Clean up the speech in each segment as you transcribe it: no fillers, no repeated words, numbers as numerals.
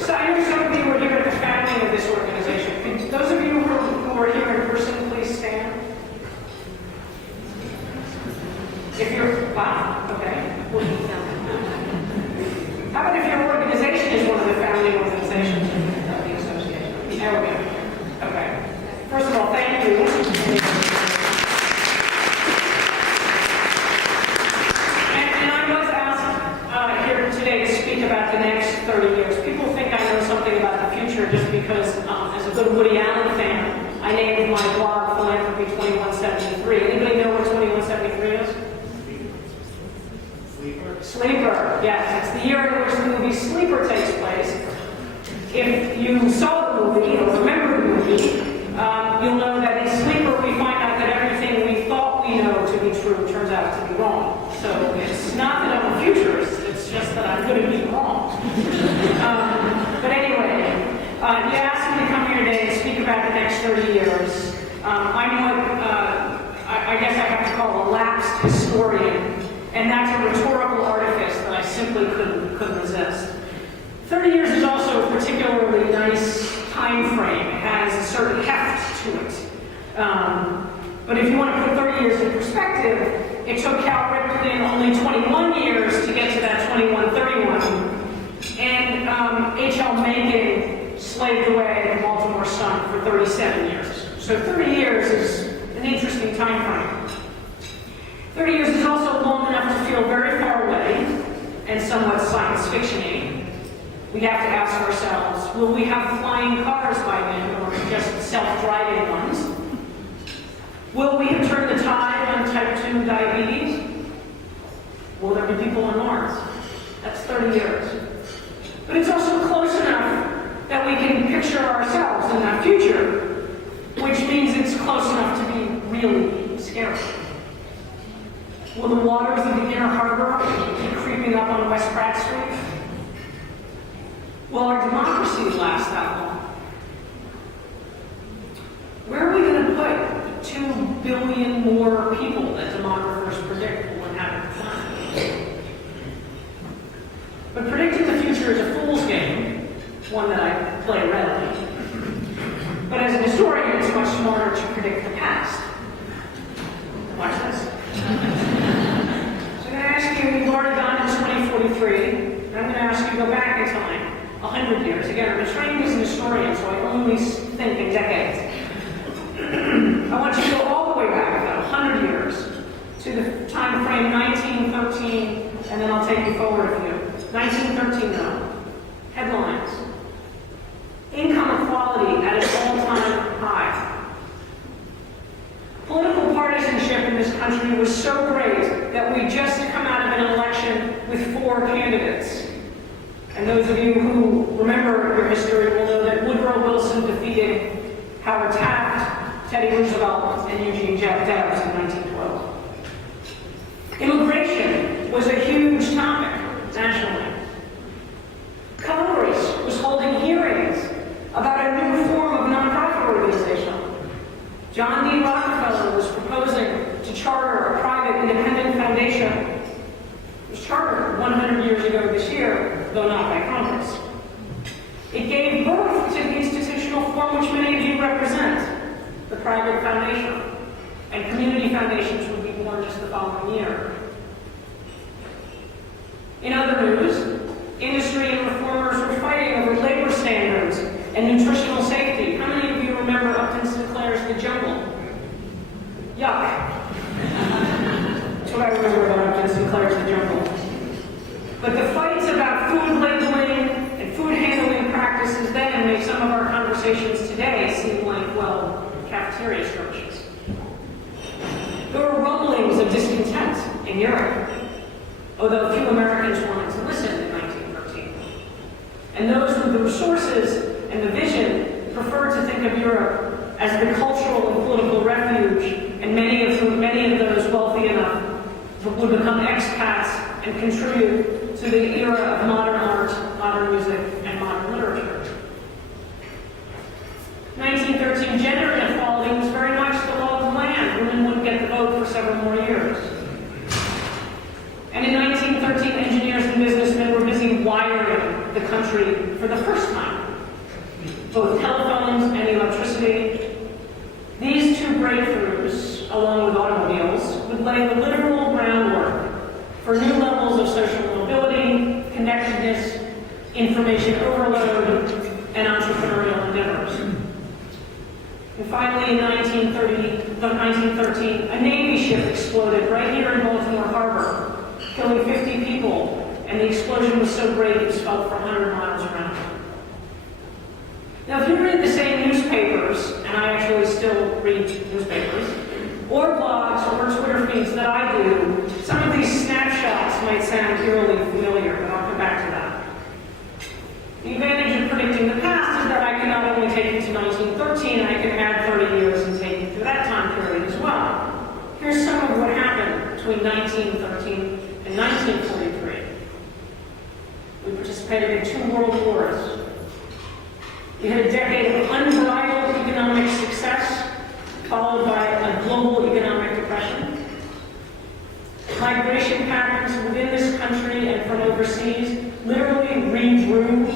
So I know some of you were here at the founding of this organization. Can those of you who are here in person, please stand? If you're, wow, okay. How about if your organization is one of the founding organizations of the association? There we go. Okay. First of all, thank you. And I was asked here today to speak about the next 30 years. People think I know something about the future just because, as a good Woody Allen fan, I named my blog Philanthropy 2173. Anybody know what 2173 is? Sleeper, yes. It's the year in which the movie Sleeper takes place. If you saw the movie or remember the movie, you'll know that in Sleeper we find out that everything we thought we know to be true turns out to be wrong. So it's not that I'm a futurist, it's just that I'm going to be wrong. But anyway, you asked me to come here today and speak about the next 30 years. I'm what I guess I have to call a lapsed historian. And that's a rhetorical artifice that I simply couldn't resist. 30 years is also a particularly nice time frame. It has a certain heft to it. But if you want to put 30 years in perspective, it took Cal Ripken only 21 years to get to that 2131. And H.L. Mencken slaved away at the Baltimore Sun for 37 years. So 30 years is an interesting time frame. 30 years is also long enough to feel very far away and somewhat science fiction-y. We have to ask ourselves, will we have flying cars by then or just self-driving ones? Will we have turned the tide on type 2 diabetes? Will there be people on Mars? That's 30 years. But it's also close enough that we can picture ourselves in that future, which means it's close enough to be really scary. Will the waters of the inner harbor keep creeping up on West Pratt Street? Will our democracy last that long? Where are we going to put 2 billion more people that demographers predict will inhabit the planet? But predicting the future is a fool's game, one that I play readily. But as an historian, it's much smarter to predict the past. Watch this. I'm going to ask you, we've already gone to 2043, and I'm going to ask you to go back in time, 100 years. Again, I'm trained as an historian, so I only think in decades. I want you to go all the way back, about 100 years, to the time frame 1913, and then I'll take you forward a few. 1913 now. Headlines. Income equality at its all-time high. Political partisanship in this country was so great that we just come out of an election with 4 candidates. And those of you who remember your history will know that Woodrow Wilson defeated Howard Taft, Teddy Roosevelt, and Eugene Debs in 1912. Immigration was a huge topic nationally. Congress was holding hearings about a new form of nonprofit organization. John D. Rockefeller was proposing to charter a private independent foundation. It was chartered 100 years ago this year, though not by Congress. It gave birth to the institutional form which many of you represent, the private foundation. And community foundations would be born just the following year. In other news, industry and reformers were fighting over labor standards and nutritional safety. How many of you remember Upton Sinclair's The Jungle? Yuck. That's what I remember about Upton Sinclair's The Jungle. But the fights about food labeling and food handling practices then make some of our conversations today seem like, well, cafeteria skirmishes. There were rumblings of discontent in Europe, although few Americans wanted to listen in 1913. And those with the resources and the vision preferred to think of Europe as the cultural and political refuge, and many of those wealthy enough would become expats and contribute to the era of modern art, modern music, and modern literature. 1913 gender inequality was very much the law of the land. Women wouldn't get the vote for several more years. And in country for the first time, both telephones and electricity. These two breakthroughs, along with automobiles, would lay the literal groundwork for new levels of social mobility, connectedness, information overload, and entrepreneurial endeavors. And finally, in 1913, a Navy ship exploded right here in Baltimore Harbor, killing 50 people, and the explosion was so great it was felt for 100 miles around. Now, if you read the same newspapers, and I actually still read newspapers, or blogs or Twitter feeds that I do, some of these snapshots might sound eerily familiar, but I'll come back to that. The advantage of predicting the past is that I can not only take you to 1913, I can add 30 years and take you through that time period as well. Here's some of what happened between 1913 and 1943. We participated in 2 world wars. We had a decade of unbridled economic success, followed by a global economic depression. Migration patterns within this country and from overseas literally redrew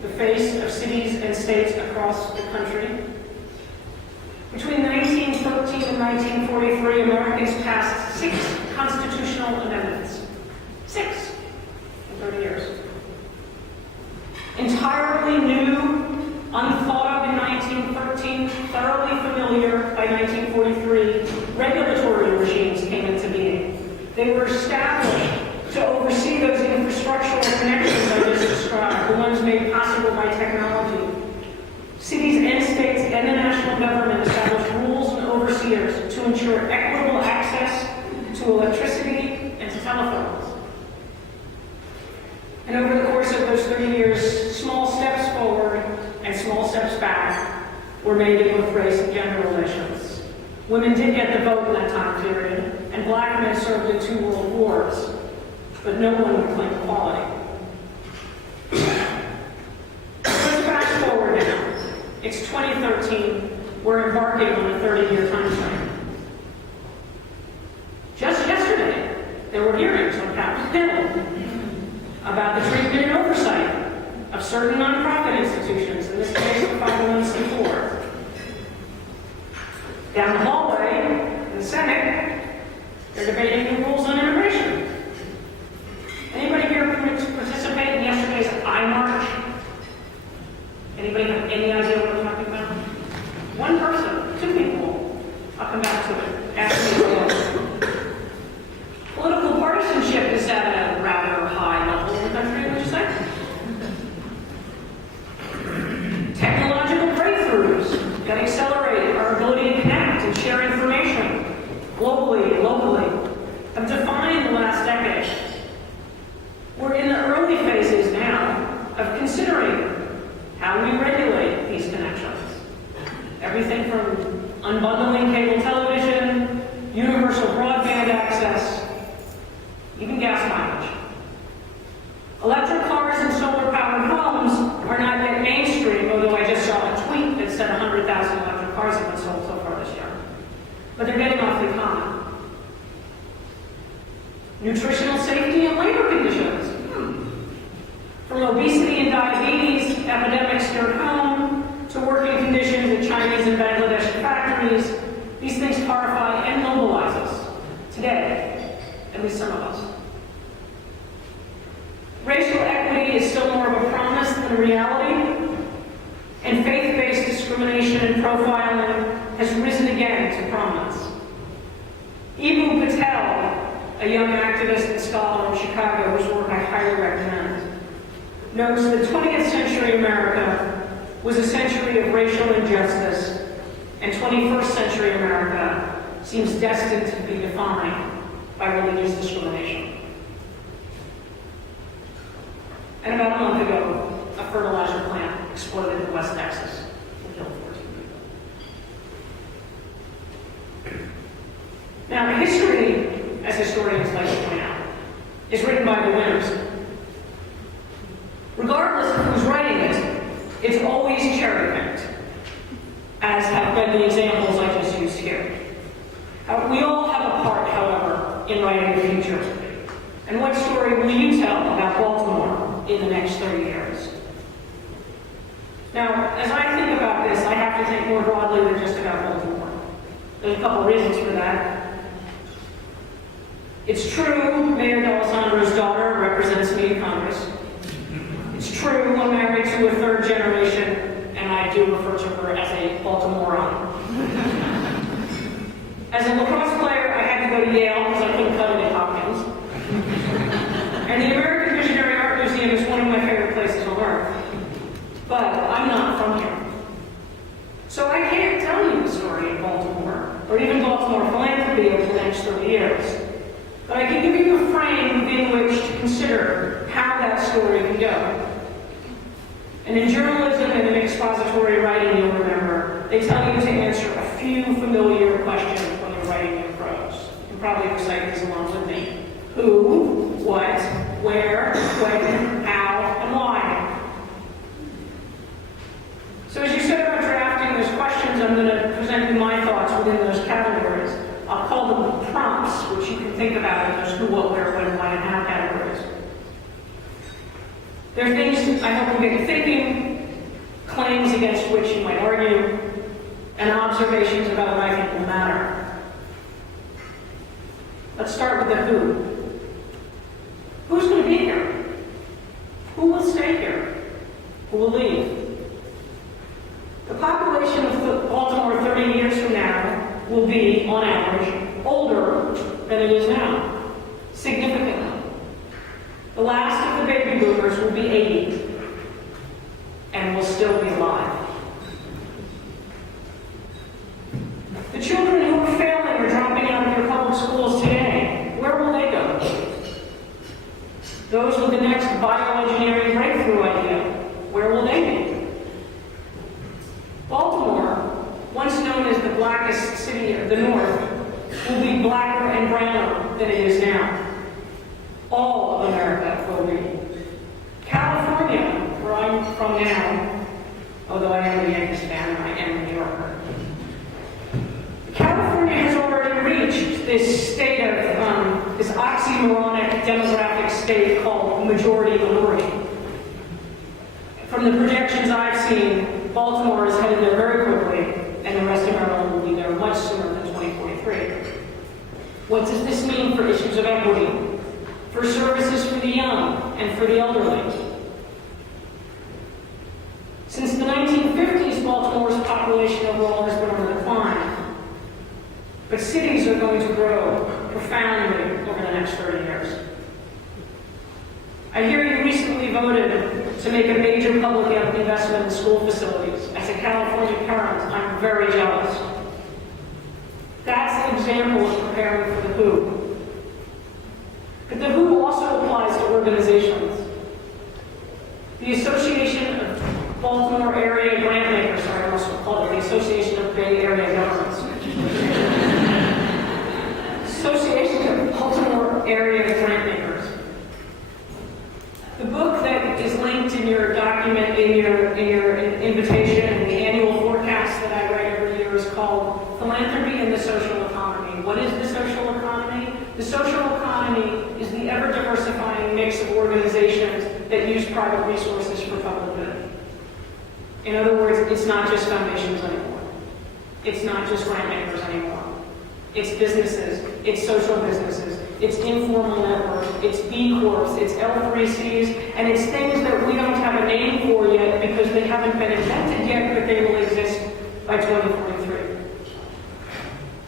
the face of cities and states across the country. Between 1913 and 1943, Americans passed 6 constitutional amendments. 6 in 30 years. Entirely new, unthought of in 1913, thoroughly familiar by 1943, regulatory regimes came into being. They were established to oversee those infrastructural connections I just described, the ones made possible by technology. Cities and states and the national government established rules and overseers to ensure equitable access to electricity and to telephones. And over the course of those 30 years, small steps forward and small steps back were made in both race and gender relations. Women did get the vote in that time period, and black men served in 2 world wars, but no one would claim equality. Let's fast forward now. It's 2013. We're embarking on a 30-year time frame. Just yesterday, there were hearings on Capitol Hill about the treatment and oversight of certain nonprofit institutions, in this case, the 501c4. Down the hallway, in the Senate, they're debating new rules on immigration. Anybody here participate in yesterday's I March? Anybody have any idea what I'm talking about? 1 person, 2 people. I'll come back to it. Ask me what. Political partisanship is at a rather high level in the country, would you say? Technological breakthroughs that accelerate our ability to connect and share information globally and locally have defined the last decade. We're in the early phases now of considering how we regulate these connections. Everything from unbundling cable television, universal broadband access, even gas mileage. Electric cars and solar-powered homes are not yet mainstream, although I just saw a tweet that said 100,000 electric cars have been sold so far this year. But they're getting awfully common. Nutritional safety and labor conditions. From obesity and diabetes epidemics here at home to working conditions in Chinese and Bangladeshi factories, these things horrify and mobilize us today, at least some of us. Racial equity is still more of a promise than a reality, and faith-based discrimination and profiling has risen again to prominence. Eboo Patel, a young activist and scholar in Chicago whose work I highly recommend, notes that 20th century America was a century of racial injustice, and 21st century America seems destined to be defined by religious discrimination. And about a month ago, a fertilizer plant exploded in West Texas and killed 14 people. Now, history, as historians like to point out, is written by the winners. Regardless of who's writing it, it's always cherry-picked, as have been the examples I just used here. We all have a part, however, in writing the future. And what story will you tell about Baltimore in the next 30 years? Now, as I think about this, I have to think more broadly than just about Baltimore. There's a couple reasons for that. It's true, Mayor D'Alessandro's daughter represents me in Congress. It's true, I'm married to a third generation, and I do refer to her as a Baltimorean. As a lacrosse player, I had to go to Yale because I couldn't cut it at Hopkins. And the American Visionary Art Museum is one of my favorite places on earth. But I'm not from here. So I can't tell you the story of Baltimore, or even Baltimore philanthropy over the next 30 years. But I can give you a frame within which to consider how that story can go. And in journalism and in expository writing, you'll remember, they tell you to answer a few familiar questions when you're writing your prose. You probably recite these along with me. Who, what, where, when, how, and why. So as you set about drafting those questions, I'm going to present you my thoughts within those categories. I'll call them the prompts, which you can think about in those who, what, where, when, why, and how categories. There are things I hope will get you thinking, claims against which you might argue, and observations about what I think will matter. Let's start with the who. Who's going to be here? Who will stay here? Who will leave? The population of Baltimore 30 years from now will be, on average, older than it is now, significantly. The last of the baby boomers will be 80 and will still be alive. The children who are failing or dropping out of their public schools today, where will they go? Those with the next bioengineering breakthrough idea, where will they be? Baltimore, once known as the blackest city of the North, will be blacker and browner than it is now. All of America will be. California, where I'm from now, although I am a Yankees fan and I am a New Yorker, California has already reached this state of, this oxymoronic demographic state called majority-minority. From the projections I've seen, Baltimore is headed there very quickly, and the rest of Maryland will be there much sooner than 2043. What does this mean for issues of equity, for services for the young and for the elderly? Since the 1950s, Baltimore's population overall has been on the decline. But cities are going to grow profoundly over the next 30 years. I hear you recently voted to make a major public investment in school facilities. As a California parent, I'm very jealous. That's an example of preparing for the who. But the who also applies to organizations. The Association of Baltimore Area Grantmakers, sorry, I also call it the Association of Bay Area Governments. Association of Baltimore Area Grantmakers. The book that is linked in your document, in your invitation, and the annual forecast that I write every year is called Philanthropy and the Social Economy. What is the social economy? The social economy is the ever-diversifying mix of organizations that use private resources for public good. In other words, it's not just foundations anymore. It's not just grant makers anymore. It's businesses, it's social businesses, it's informal networks, it's B Corps, it's L3Cs, and it's things that we don't have a name for yet because they haven't been invented yet, but they will exist by 2043.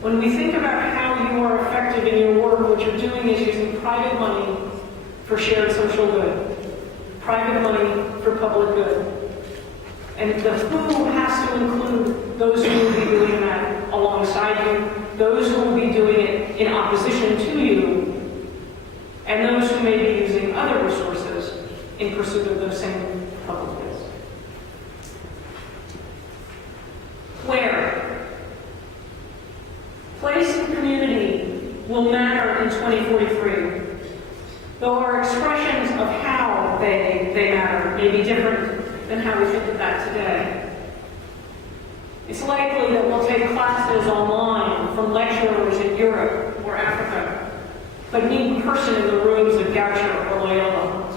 When we think about how you are effective in your work, what you're doing is using private money for shared social good, private money for public good. And the who has to include those who will be doing that alongside you, those who will be doing it in opposition to you, and those who may be using other resources in pursuit of those same public goods. Where? Place and community will matter in 2043, though our expressions of how they matter may be different than how we think of that today. It's likely that we'll take classes online from lecturers in Europe or Africa, but meet in person in the rooms of Goucher or Loyola.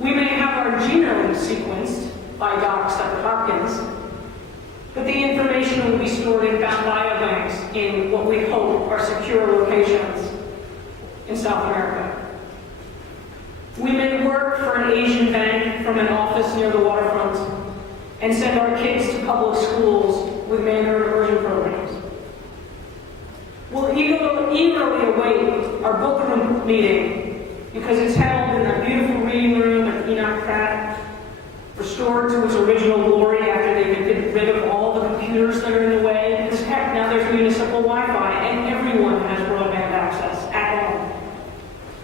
We may have our genome sequenced by docks up at Hopkins, but the information will be stored in bound biobanks in what we hope are secure locations in South America. We may work for an Asian bank from an office near the waterfront and send our kids to public schools with Mandarin immersion programs. We'll eagerly await our book room meeting because it's held in that beautiful reading room at Enoch Pratt, restored to its original glory after they've been rid of all the computers that are in the way. Because heck, now there's municipal Wi-Fi and everyone has broadband access at home.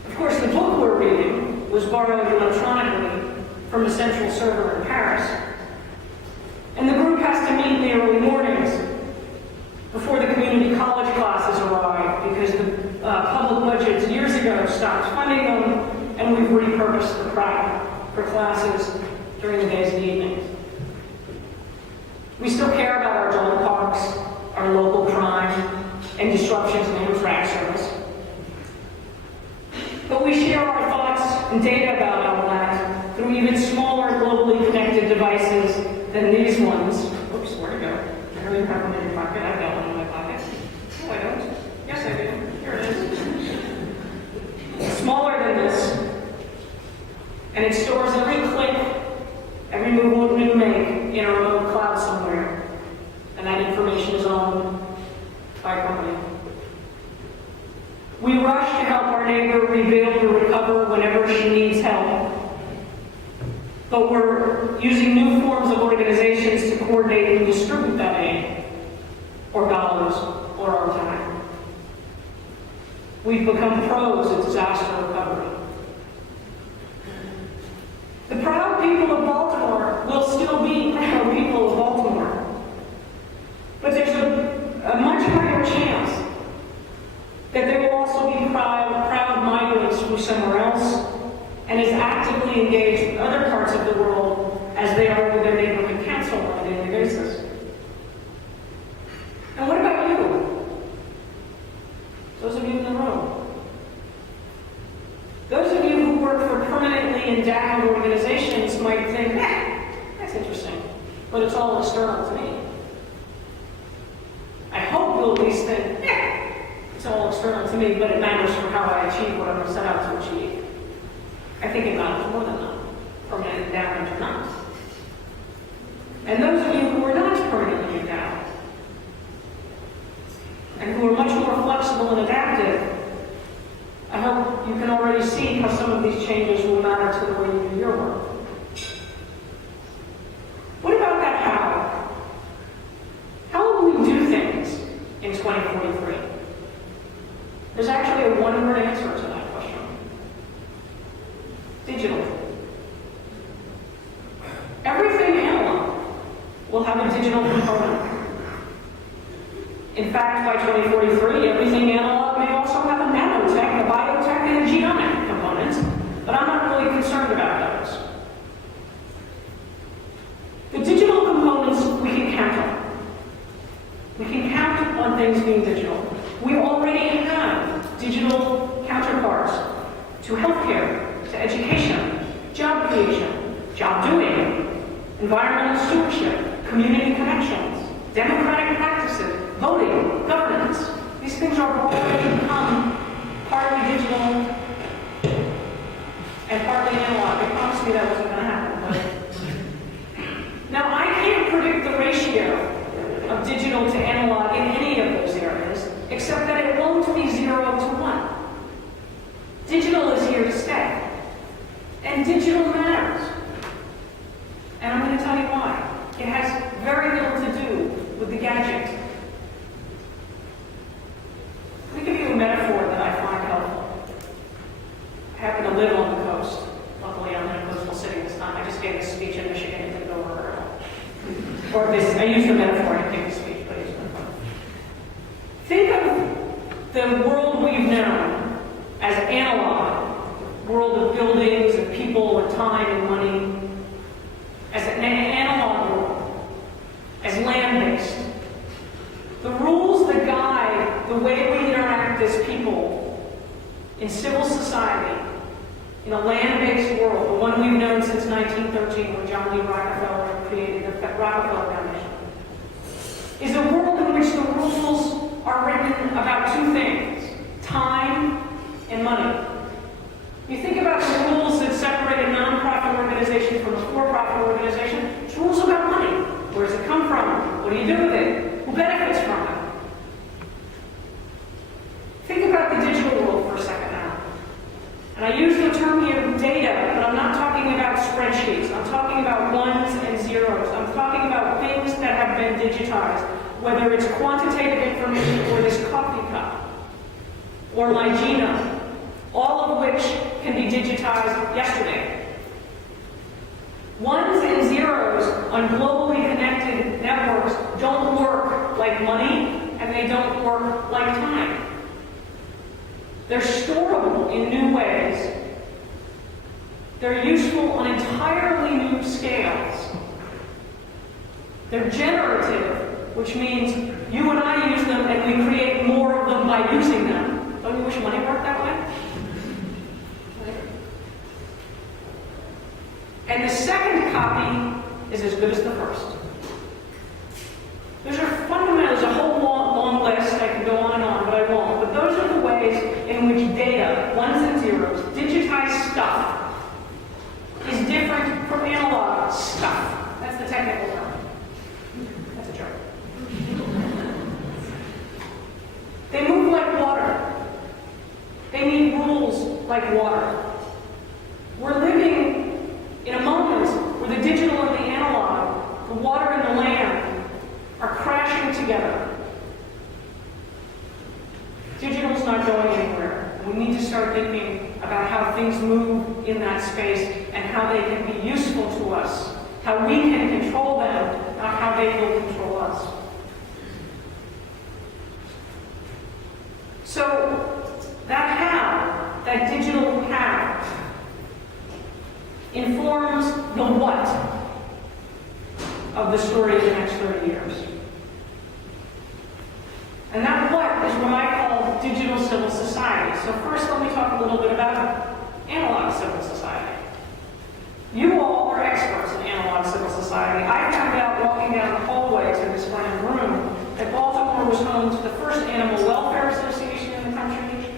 Of course, the book we're reading was borrowed electronically from a central server in Paris. And the group has to meet in the early mornings before the community college classes arrive because the public budgets years ago stopped funding them, and we've repurposed the crowd for classes during the days and evenings. We still care about our dog parks, our local crime, and disruptions in Amtrak service. But we share our thoughts and data about all that through even smaller globally connected devices than these ones. Oops, where'd it go? I know you have one in your pocket. I've got one in my pocket. No, I don't. Yes, I do. Here it is. Smaller than this. And it stores every click, every movement we make in a remote cloud somewhere. And that information is owned by a company. We rush to help our neighbor rebuild or recover whenever she needs help. But we're using new forms of organizations to coordinate and distribute that aid, or dollars, or our time. We've become pros at disaster recovery. The proud people of Baltimore will still be proud people of Baltimore. But there's a much higher chance that they will also be proud migrants from somewhere else and is actively engaged with other parts of the world as they are with their neighborhood council on a daily basis. And what about you? Those of you in the room. Those of you who work for permanently endowed organizations might think, that's interesting, but it's all external to me. I hope you'll at least think, it's all external to me, but it matters for how I achieve what I'm set out to achieve. I think it matters more than that, permanent endowment or not. And those of you who are not permanently endowed, and who are much more flexible and adaptive, I hope you can already see how some of these changes will matter to the way you do your work. What about that how? How will we do things in 2043? There's actually a one-word answer to that question. Digital. Everything analog will have a digital component. In fact, by 2043, everything analog may also have a nanotech, a biotech, and a genomic component, but I'm not really concerned about those. The digital components we can count on. We can count on things being digital. We already have digital counterparts to healthcare, to education, job creation, job doing, environmental stewardship, community connections, democratic practices, voting, governance. These things are already become partly digital and partly analog. They promised me that wasn't going to happen. But now, I can't predict the ratio of digital to analog in any of those areas, except that it won't be 0 to 1. Digital is here to stay. And digital matters. And I'm going to tell you why. It has very little to do with the gadget. Let me give you a metaphor that I find helpful. I happen to live on the coast. Luckily, I'm in a coastal city this time. I just gave a speech in Michigan. It didn't go over very well. Or this, I used the metaphor and gave a speech, but it's been fun. Think of the world we've known as analog, world of buildings and people and time and money, as an analog world, as land-based. The rules that guide the way we interact as people in civil society in a land-based world, the one we've known since 1913 when John D. Rockefeller created the Rockefeller Foundation, is a world in which the rules are written about two things: time and money. You think about the rules that separate a non-profit organization from a for-profit organization, it's rules about money. Where does it come from? What do you do with it? Who benefits from it? Think about the digital world for a second now. And I use the term here data, but I'm not talking about spreadsheets. I'm talking about ones and zeros. I'm talking about things that have been digitized, whether it's quantitative information or this coffee cup or my genome, all of which can be digitized yesterday. Ones and zeros on globally connected networks don't work like money, and they don't work like time. They're storable in new ways. They're useful on entirely new scales. They're generative, which means you and I use them and we create more of them by using them. Don't you wish money worked that way? And the second copy is as good as the first. Those are fundamental. There's a whole long list. I could go on and on, but I won't. But those are the ways in which data, ones and zeros, digitized stuff, is different from analog stuff. That's the technical term. That's a joke. They move like water. They need rules like water. We're living in a moment where the digital and the analog, the water and the land, are crashing together. Digital's not going anywhere. We need to start thinking about how things move in that space and how they can be useful to us, how we can control them, not how they will control us. So that how, that digital how, informs the what of the story of the next 30 years. And that what is what I call digital civil society. So first let me talk a little bit about analog civil society. You all are experts in analog civil society. I found out walking down the hallway to this grand room that Baltimore was home to the first animal welfare association in the country.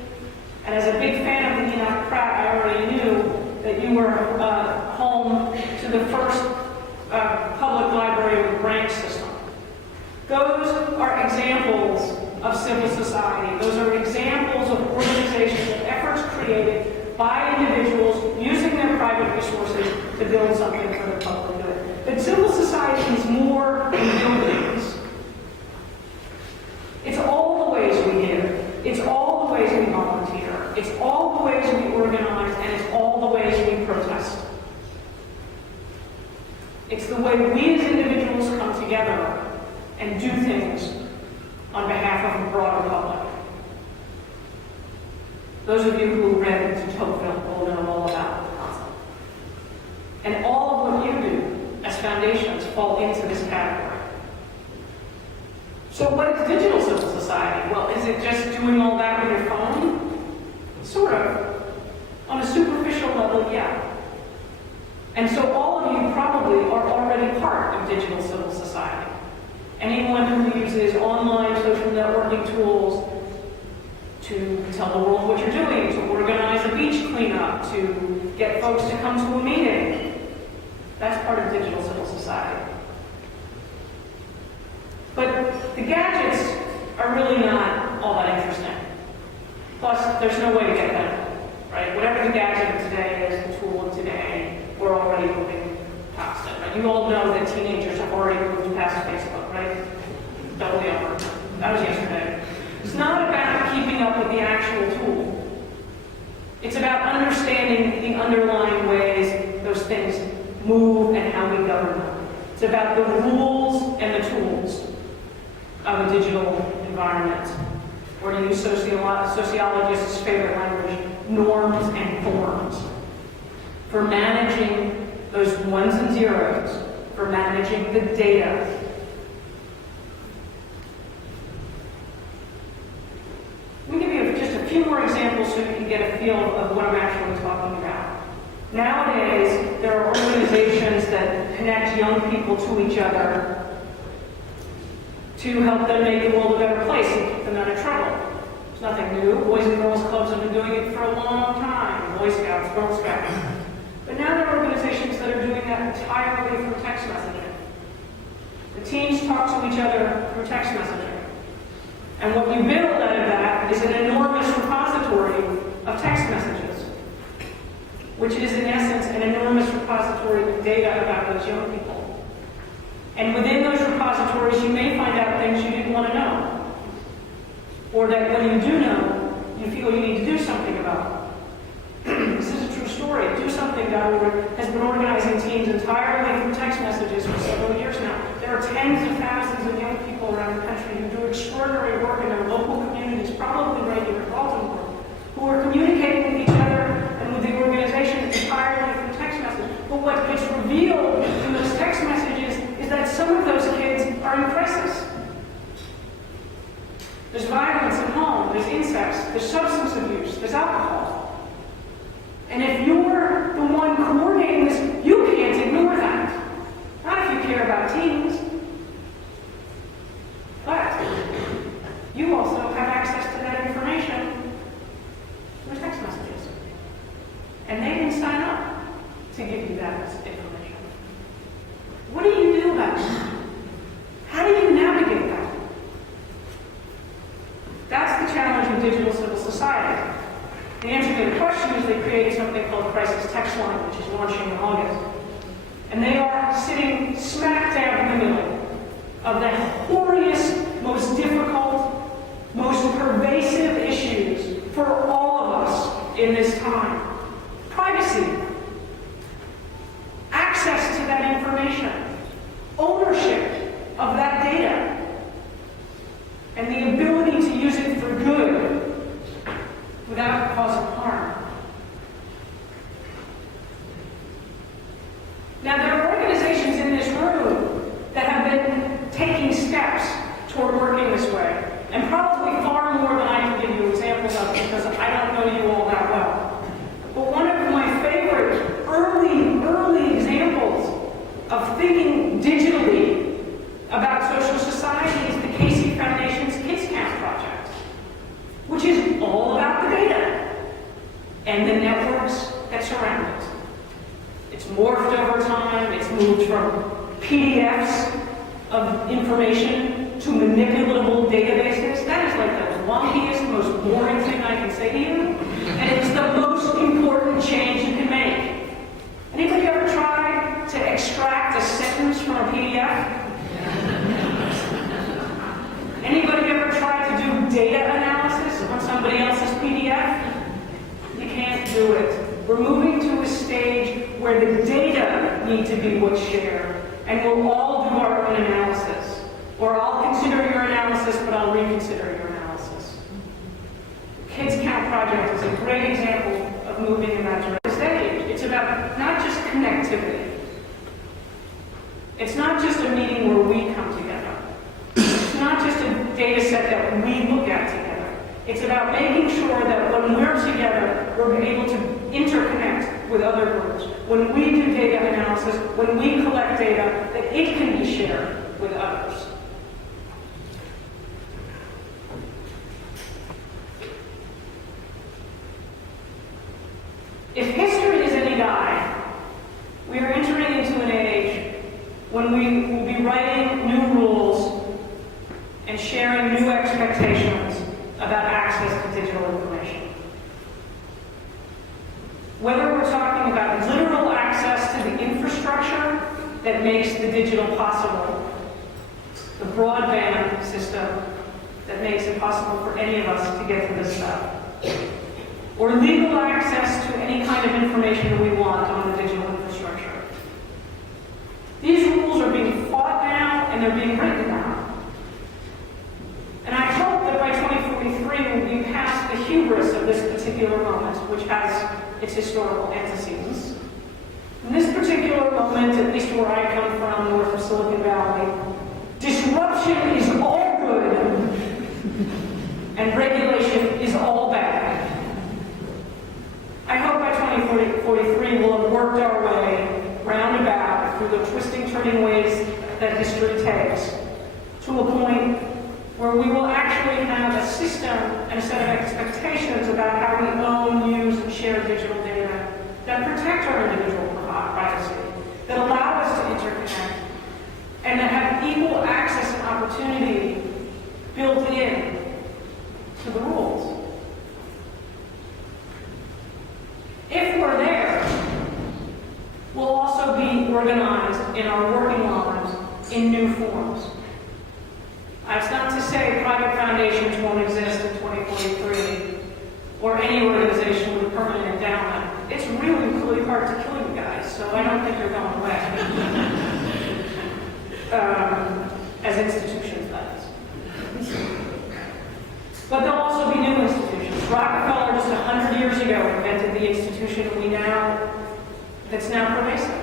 And as a big fan of the Keynote Pratt, I already knew that you were home to the first public library with branch system. Those are examples of civil society. Those are examples of organizations and efforts created by individuals using their private resources to build something for the public good. But civil society is more than buildings. It's all the ways we give. It's all the ways we volunteer. It's all the ways we organize, and it's all the ways we protest. It's the way we as individuals come together and do things on behalf of the broader public. Those of you who read into Tocqueville will know all about the concept. And all of what you do as foundations fall into this category. So what is digital civil society? Well, is it just doing all that with your phone? Sort of. On a superficial level, yeah. And so all of you probably are already part of digital civil society. Anyone who uses online social networking tools to tell the world what you're doing, to organize a beach cleanup, to get folks to come to a meeting, that's part of digital civil society. But the gadgets are really not all that interesting. Plus, there's no way to get them, right? Whatever the gadget of today is, the tool of today, we're already moving past it, right? You all know that teenagers have already moved past Facebook, right? Doubly over. That was yesterday. It's not about keeping up with the actual tool. It's about understanding the underlying ways those things move and how we govern them. It's about the rules and the tools of a digital environment. Or to use sociologists' favorite language, norms and forms. For managing those ones and zeros, for managing the data. Let me give you just a few more examples so you can get a feel of what I'm actually talking about. Nowadays, there are organizations that connect young people to each other to help them make the world a better place and keep them out of trouble. It's nothing new. Boys and Girls Clubs have been doing it for a long time. Boy Scouts, Girl Scouts. But now there are organizations that are doing that entirely through text messaging. The teens talk to each other through text messaging. And what you build out of that is an enormous repository of text messages, which is in essence an enormous repository of data about those young people. And within those repositories, you may find out things you didn't want to know. Or that when you do know, you feel you need to do something about. This is a true story. DoSomething.org has been organizing teams entirely through text messages for several years now. There are tens of thousands of young people around the country who do extraordinary work in their local communities, probably right here in Baltimore, who are communicating with each other and with the organization entirely through text messages. But what gets revealed in those text messages is that some of those kids are in crisis. There's violence at home, there's incest, there's substance abuse, there's alcohol. And if you're the one coordinating this, you can't ignore that. Not if you care about teens. But you also have access to that information through text messages. And they didn't sign up to give you that information. What do you do about it? How do you navigate that? That's the challenge of digital civil society. The answer to the question is they created something called Crisis Text Line, which is launching in August. And they are sitting smack dab in the middle of the horniest, most difficult, most pervasive issues for all of us in this time. Privacy, access to that information, ownership of that data, and the ability to use it for good without causing harm. Now, there are organizations in this room that have been taking steps toward working this way, and probably far more than I can give you examples of because I don't know you all that well. But one of my favorite early examples of thinking digitally about social society is the Casey Foundation's Kids Camp project, which is all about the data and the networks that surround it. It's morphed over time. It's moved from PDFs of information to manipulatable databases. That is like the wonkiest, most boring thing I can say to you. And it's the most important change you can make. Anybody ever tried to extract a sentence from a PDF? Anybody ever tried to do data analysis on somebody else's PDF? You can't do it. We're moving to a stage where the data need to be what's shared, and we'll all do our own analysis. Or I'll consider your analysis, but I'll reconsider your analysis. The Kids Count project is a great example of moving in that direction. It's about not just connectivity. It's not just a meeting where we come together. It's not just a data set that we look at together. It's about making sure that when we're together, we're able to interconnect with other groups. When we do data analysis, when we collect data, that it can be shared with others. If history is any guide, we are entering into an age when we will be writing new rules and sharing new expectations about access to digital information. Whether we're talking about literal access to the infrastructure that makes the digital possible, the broadband system that makes it possible for any of us to get to this stuff, or legal access to any kind of information we want on the digital infrastructure. These rules are being fought now, and they're being written now. And I hope that by 2043 we'll be past the hubris of this particular moment, which has its historical antecedents. In this particular moment, at least where I come from, north of Silicon Valley, disruption is all good, and regulation is all bad. I hope by 2043 we'll through the twisting, turning ways that history takes, to a point where we will actually have a system and a set of expectations about how we own, use, and share digital data that protect our individual privacy, that allow us to interconnect, and that have equal access and opportunity built in to the rules. If we're there, we'll also be organized in our working lives in new forms. That's not to say private foundations won't exist in 2043 or any organization with a permanent endowment. It's really, really hard to kill you guys, so I don't think they're going away. As institutions, that is. But there'll also be new institutions. Rockefeller, just 100 years ago, invented the institution that's now pervasive.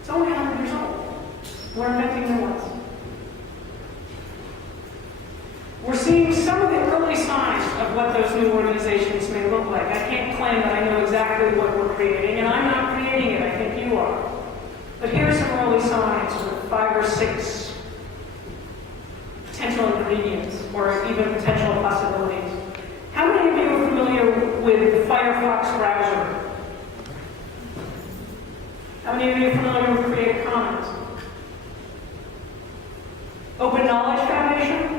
It's only 100 years old. We're inventing new ones. We're seeing some of the early signs of what those new organizations may look like. I can't claim that I know exactly what we're creating, and I'm not creating it. I think you are. But here are some early signs, with 5 or 6 potential ingredients, or even potential possibilities. How many of you are familiar with the Firefox browser? How many of you are familiar with Creative Commons? Open Knowledge Foundation?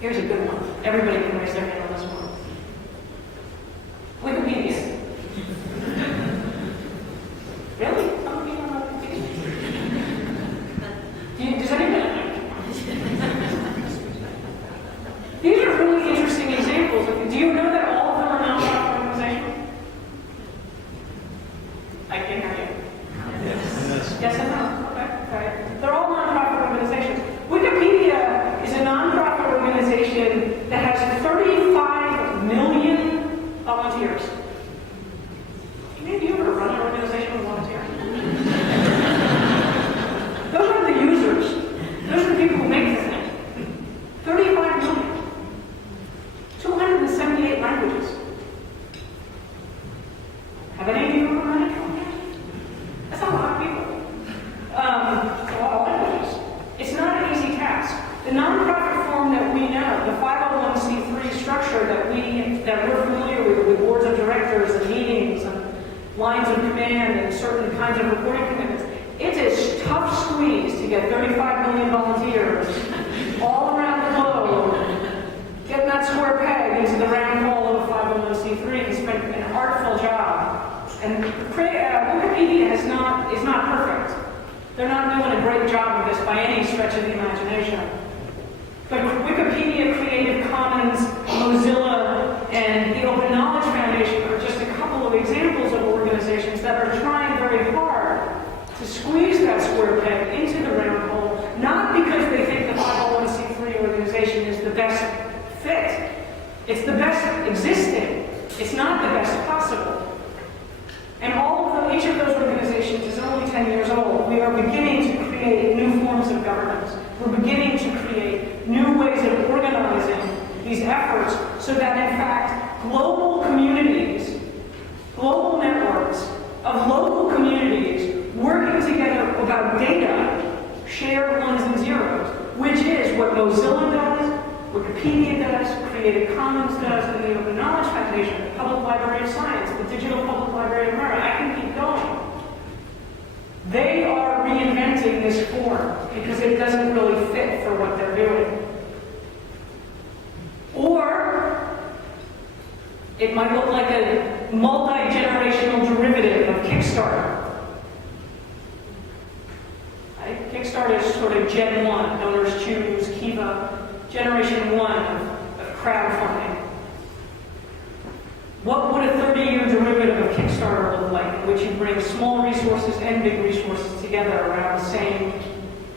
Here's a good one. Everybody can raise their hand on this one. Wikipedia. Really? Some of you don't know Wikipedia? Does anybody? These are really interesting examples. Do you know that all of them are nonprofit organizations? I can't hear you. Yes. Yes and no. Okay. All right. They're all nonprofit organizations. Wikipedia is a nonprofit organization that has 35 million volunteers. Maybe you ever run an organization with volunteers? Those are the users. Those are the people who make the thing. 35 million. 278 languages. Have any of you ever run it? That's a lot of people. It's a lot of languages. It's not an easy task. The nonprofit form that we know, the 501c3 structure that we're familiar with boards of directors and meetings and lines of command and certain kinds of reporting commitments, it's a tough squeeze to get 35 million volunteers all around the globe, getting that square peg into the round hole of a 501c3 and spend an artful job. And Wikipedia is not perfect. They're not doing a great job of this by any stretch of the imagination. But Wikipedia, Creative Commons, Mozilla, and the Open Knowledge Foundation are just a couple of examples of organizations that are trying very hard to squeeze that square peg into the round hole, not because they think the 501c3 organization is the best fit. It's the best existing. It's not the best possible. And each of those organizations is only 10 years old. We are beginning to create new forms of governance. We're beginning to create new ways of organizing these efforts so that, in fact, global communities, global networks of local communities working together about data, shared ones and zeros, which is what Mozilla does, Wikipedia does, Creative Commons does, and the Open Knowledge Foundation, the Public Library of Science, the Digital Public Library of America. I can keep going. They are reinventing this form because it doesn't really fit for what they're doing. Or it might look like a multi-generational derivative of Kickstarter. Right? Kickstarter is sort of Gen 1, Donors Choose, Kiva, Generation 1 of crowdfunding. What would a 30-year derivative of Kickstarter look like, in which you bring small resources and big resources together around the same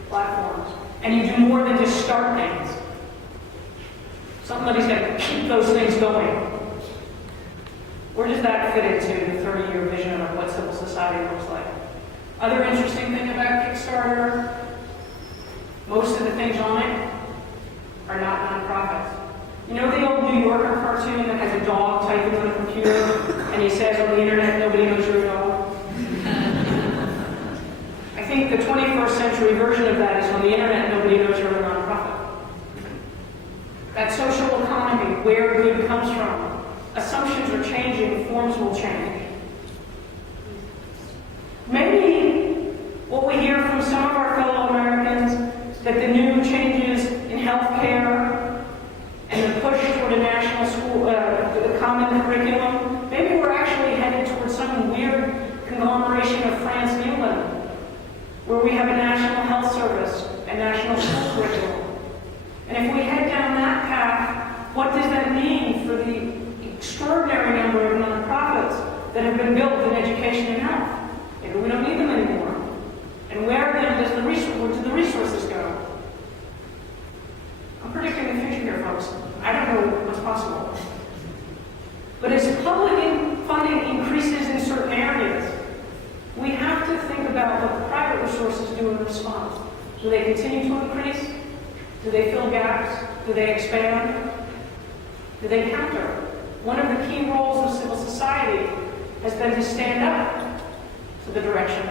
platforms? And you do more than just start things. Somebody's got to keep those things going. Where does that fit into the 30-year vision of what civil society looks like? Other interesting thing about Kickstarter, most of the things on it are not nonprofits. You know the old New Yorker cartoon that has a dog typing on a computer and he says on the internet, nobody knows you're a dog? new version of that is on the internet, nobody knows you're a nonprofit. That social economy, where good comes from, assumptions are changing, forms will change. Maybe what we hear from some of our fellow Americans, that the new changes in health care and the push toward a national school, the common curriculum, maybe we're actually headed towards some weird conglomeration of France and England, where we have a national health service, a national school curriculum. And if we head down that path, what does that mean for the extraordinary number of nonprofits that have been built in education and health? Maybe we don't need them anymore. And where then does where do the resources go? I'm predicting the future here, folks. I don't know what's possible. But as public funding increases in certain areas, we have to think about what the private resources do in response. Do they continue to increase? Do they fill gaps? Do they expand? Do they counter? One of the key roles of civil society has been to stand up to the direction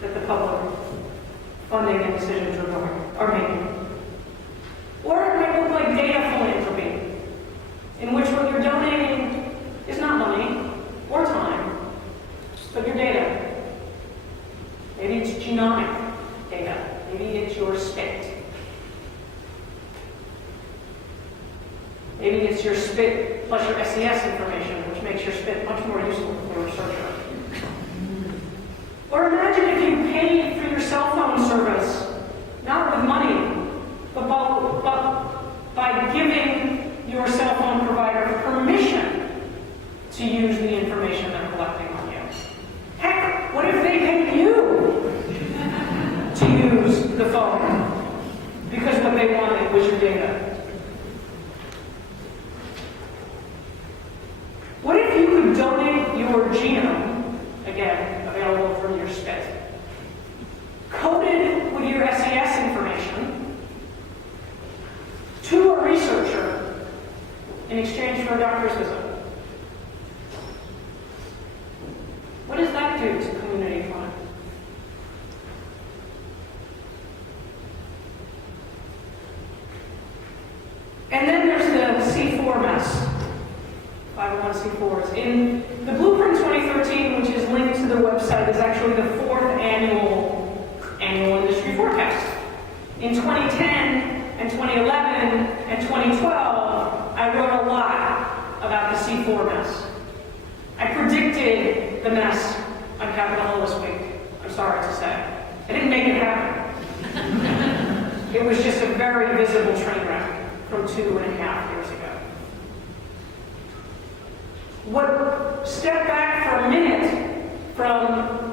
that the public funding and decisions are making. Or it might look like data philanthropy, in which what you're donating is not money or time, but your data. Maybe it's genomic data. Maybe it's your spit. Maybe it's your spit plus your SES information, which makes your spit much more useful for a researcher. Or imagine if you paid for your cell phone service, not with money, but by giving your cell phone provider permission to use the information they're collecting on you. Heck, what if they paid you to use the phone because what they wanted was your data? What if you could donate your genome, again, available from your spit, coded with your SES information, to a researcher in exchange for a doctor's visit? What does that do to community funding? And then there's the C4 mess. 501c4s. In the Blueprint 2013, which is linked to the website, is actually the fourth annual industry forecast. In 2010 and 2011 and 2012, I wrote a lot about the C4 mess. I predicted the mess on Capitol Hill this week, I'm sorry to say. I didn't make it happen. It was just a very visible train wreck from 2.5 years ago. Step back for a minute from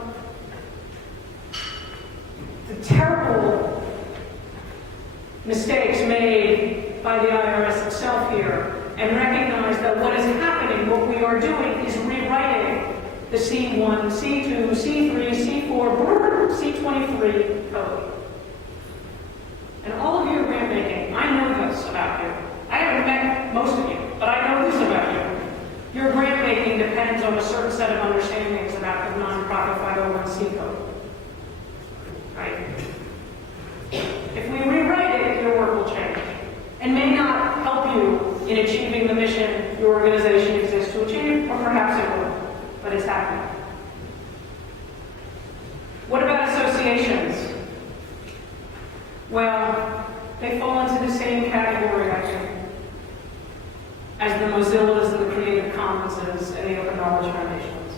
the terrible mistakes made by the IRS itself here and recognize that what is happening, what we are doing, is rewriting the C1, C2, C3, C4, C23 code. And all of you are grant making. I know this about you. I haven't met most of you, but I know this about you. Your grant making depends on a certain set of understandings about the nonprofit 501c code. Right? If we rewrite it, your work will change. And may not help you in achieving the mission your organization exists to achieve, or perhaps it will, but it's happening. What about associations? Well, they fall into the same category, I think, as the Mozillas and the Creative Commonses and the Open Knowledge Foundations.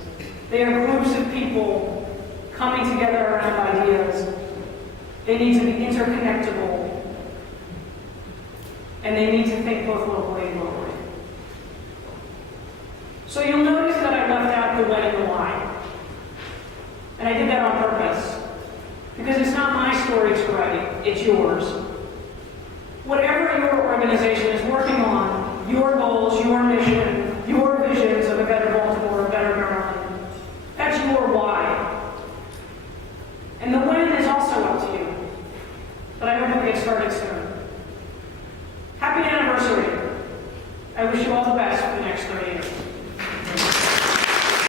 They are groups of people coming together around ideas. They need to be interconnectable, and they need to think both locally and globally. So you'll notice that I left out the when and the why. And I did that on purpose, because it's not my story to write, it's yours. Whatever your organization is working on, your goals, your mission, your visions of a better Baltimore, a better Maryland, that's your why. And the when is also up to you. But I hope we get started soon. Happy anniversary. I wish you all the best.